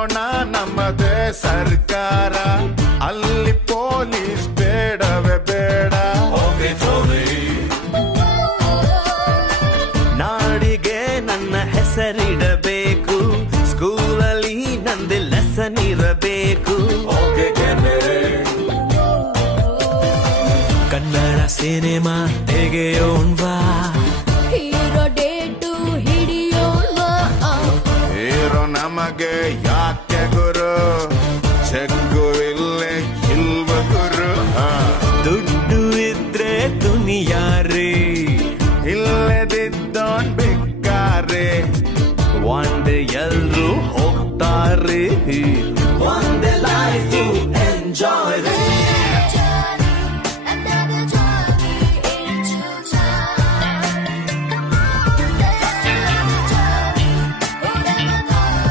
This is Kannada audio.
ಮಾಡೋಣ ನಮ್ಮದೇ ಸರ್ಕಾರ, ಅಲ್ಲಿ ಪೊಲೀಸ್ ಬೇಡವೇ ಬೇಡ. ನಾಡಿಗೆ ನನ್ನ ಹೆಸರಿಡಬೇಕು, ಸ್ಕೂಲಲ್ಲಿ ನಂದು ಲೆಸನ್ ಇರಬೇಕು. ಕನ್ನಡ ಸಿನಿಮಾ ತೆಗೆಯೋಣ್ವಾ, ಹೀರೋ ಡೇಟು ಹಿಡಿಯೋಣ್ವಾ. ಹೀರೋ ನಮಗೆ ಯಾಕೆ ಗುರು, ಚೆಕ್ಕು ಇಲ್ಲೇ ಇಲ್ವ ಗುರು. ದುಡ್ಡು ಇದ್ರೆ ದುನಿಯಾರಿ, ಇಲ್ಲದಿದ್ದೋನ್ ಬಿಕ್ಕಾರೆ. ಒಂದೇ ಎಲ್ರು ಹೋಗ್ತಾರೆ.